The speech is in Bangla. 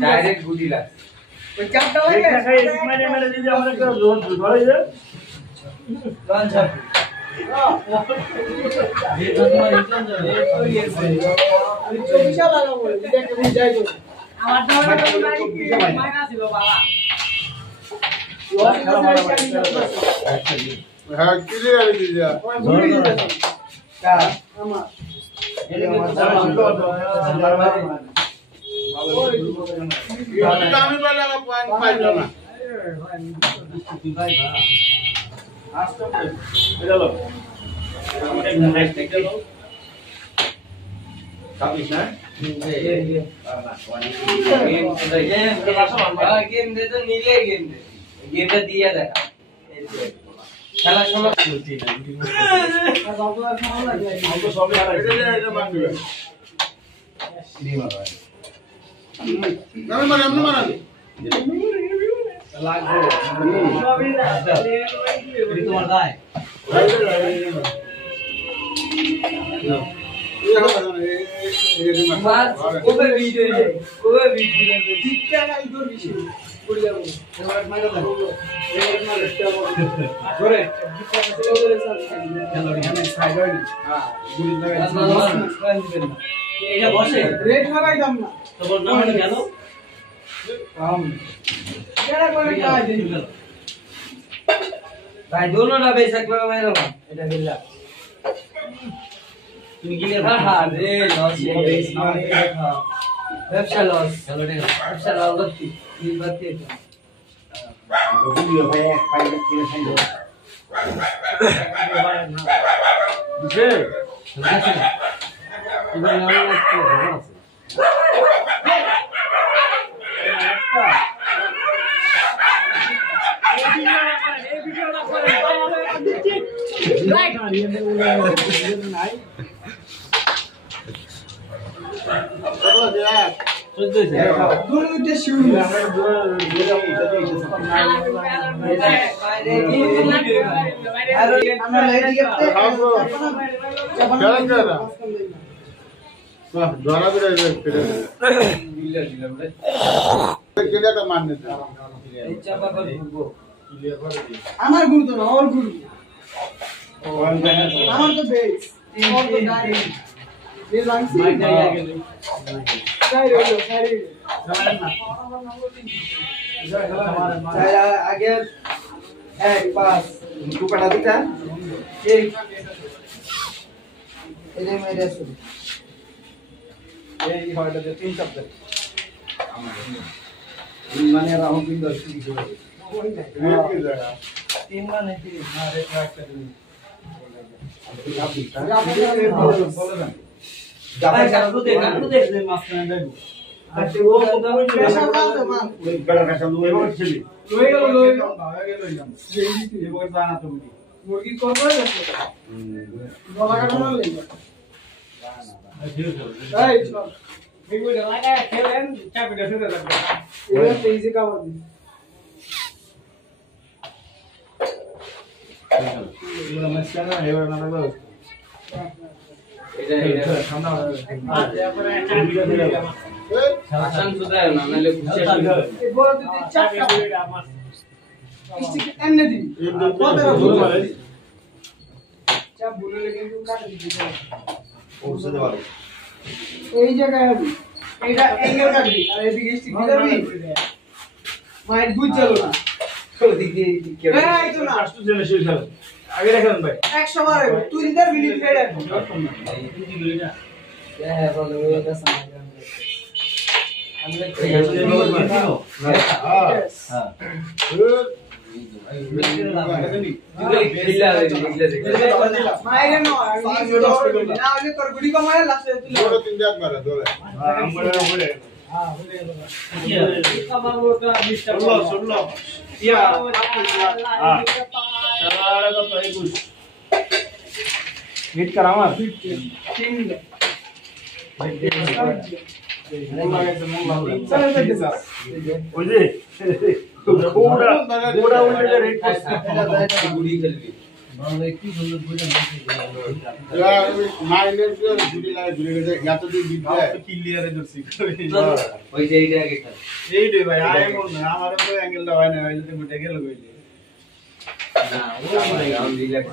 डायरेक्ट गुडीला चापटा लगे मैंने दीजिए हमने को लोन धोले जे रन छाप ये बंदा इतना ये विशाल লাগা বলে দিদা কে বুঝাই দো আমার দাওয়া মাইনা ছিল বাবা হ্যাঁ ক্লিয়ার দিদা কা আমা এলে আমি বলা পয়েন্ট পাইল না আস্তে চলো কাপিস না गेम दे तो नीले गेम दे गेमটা দিয়া দেখা খেলা সময় চলতি না हमको सब यार এটা মানবে নি মারা না মানে এমন মানে লাগবে সবই এটা তোমার দায় কোবে ভিডিও ঠিকঠাক আই তোর বিষয় পড়ে যাবো এবার মাইরা দাও এবার মার করে খেলো এখানে সাইড হয় হ্যাঁ গুলি লাগাই এটা বসে রেট লাগাই দাম না তো বল না মানে গেল কাম কেন করে কাজ দিন ভাই দোনোটা বেশক লাগা মেরো এটা বিল্লা তুমি গিলে হ্যাঁ রে লস ব্যবসা লস চলো রে ব্যবসা লস করতে নির্বাতে ভিডিও ভাই এক ফাইল করে খাই দাও বুঝে বুঝছ না এবার নাম লাগতে ভালো আছে নাই দূর উঠে শুরু আমরা দূর আমরা লেডি গেতে বাহ ধরা বেরে ফিরে বিল্লা দিলা বলে কেটা মানে এই চাপা করে ঘুরবো আমার গুরু তো না ওর গুরু আমার তো বেস ওর তো গাড়ি ये लांसी माइक नहीं आ गए काय रे सारी चाहे आगे एक पास तू पढ़ा दिखा एक ये मेरे से ये हॉर्डर दे 3 शब्द माने राहु बिंद शुरू हो गए 3 माने 3 मारे ट्रैक कर बोलो ना भाई चालू देख ले मास्टर ने আচ্ছা ও কথা বলি पैसा डाल दे मान ওই গড়া কাছে এবার ছিল লই গেল এবার জানা তো বুঝি মুরগি করবে যাচ্ছে গলা কাটা না লই যা এই চল ভিডিও লাগা খেলেন চাবিটা শুনে রাখবে এবার তেজি কাবার দি এগুলো মাস্টার না এবার না লাগলো এটা ঠান্ডা শাসন সুদায় না নালে খুশি এই বড় দিদি চাপটা আমার স্টিক এমনে দিবি কত বলে চাপ বলে কিন্তু কাটে দিবি পৌঁছে দেওয়া এই জায়গায় হবে এটা অ্যাঙ্গেল কাটবি আর এদিকে স্টিক দিবি মাইট বুঝ চলো না ওদিকে কি এই তো না ফার্স্ট জেনে শেষ হলো আগে রাখেন ভাই 100 বার হবে তুই ইদার মিনিট ফেড়ে হ্যাঁ বলো এটা সময় আমরা মায়ের না আমি তোর গুড়ি কমায় লাস্টে তুই দৌড়ে তিন জাত মারে দৌড়ে আমরা উপরে হ্যাঁ হয়ে গেল আবার ওটা ডিস্টার্ব 16 ইয়া চালারে কত 21 হিট কর আমার 3 মন লাগাইছে মন লাগলো চলে যাচ্ছে স্যার ওই যে গোড়া উল্টে রেড করছে গুড়ি খেলবি মাইলের গুড়ি লাগে ঘুরে গেছে এত দিন বিদ্যা ক্লিয়ারে ধরছি ওই যে এইটা আগে খেল এই রে ভাই আয় মন না আমার তো অ্যাঙ্গেলটা হয় না হইলে তো গুটে গেল কইলে না ও ভাই আমি রিল্যাক্স